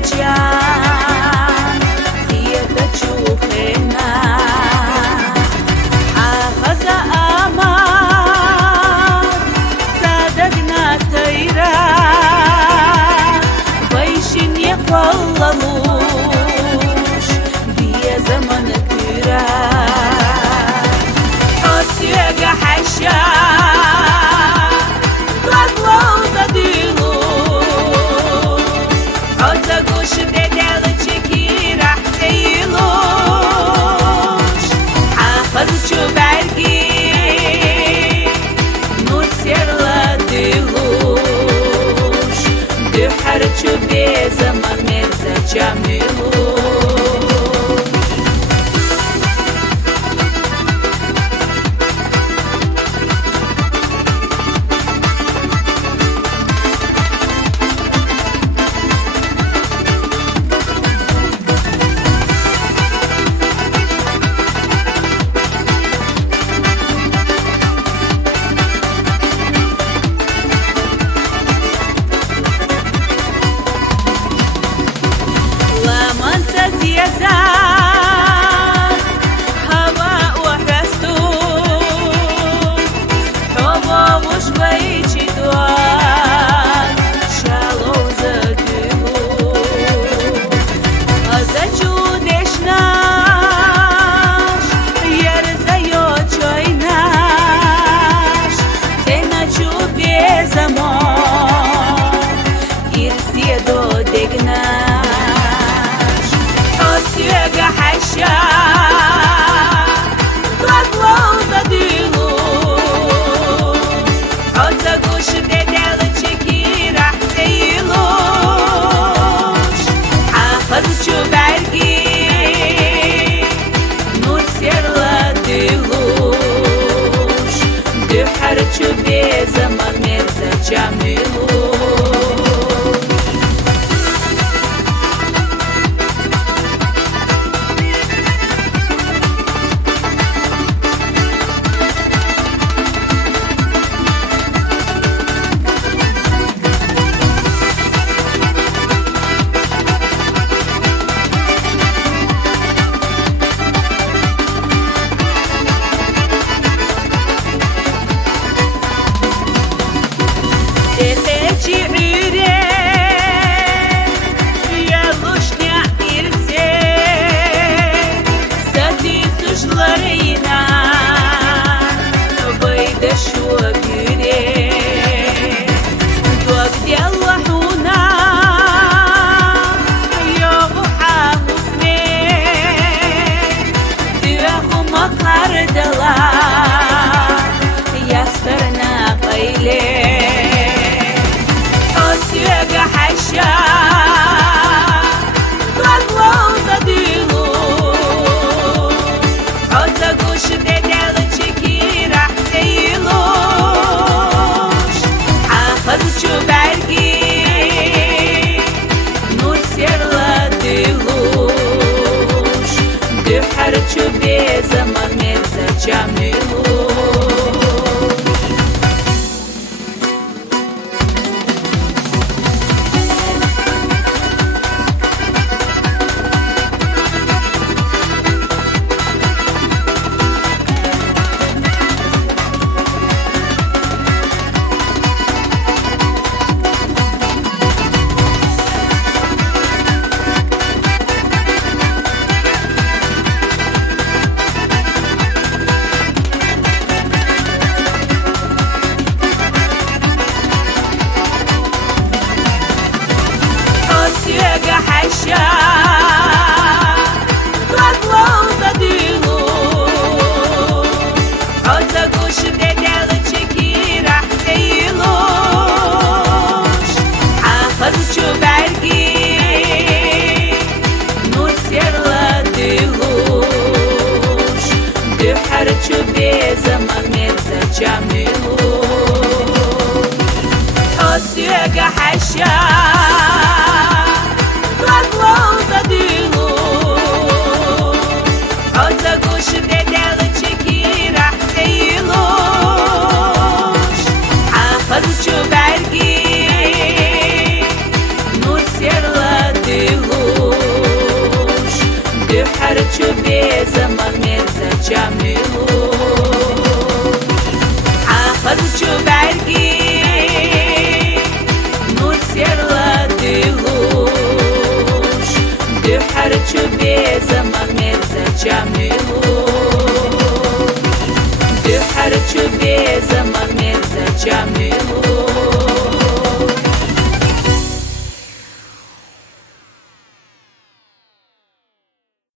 مرزجان خية تشوفنا أخذ أمان صدقنا تيرا ويشين يقللوش بيا زمن كرا أسيق حشا Harču bezama merzača miluš زيزان هواء وحرستون حبا مش بيجي دوان شالو زدلو أزاجو دشناش يرزايو چويناش تناچو بزمان إرسيدو دگناش أسيق حشا ضلوا زدلو أتقوش بدلتشكي راح تيلوش أخذ شو برقي نور سير لدلوش دحر شو بزمان مرزا جاملوش أسيق حشا ضلوا زدلو أتقوش بدلتشكي راح تيلوش أخذ شو برقي نور سير لدلوش دحر شو بزمان مرزا جاملوش أسيق حشا ضلوا زدلو أتقوش بدلتشكي راح تيلوش أخذ شو برقي نور سير لدلوش دحر شو بزمان مرزا جاملوش أسيق حشا ضلوا زدلو أتقوش بدلتشكي راح تيلوش أخذ شو برقي نور سير لدلوش harçu bezama merza çamilu Afazçu bergi nur serla diluş Du harçu bezama merza çamilu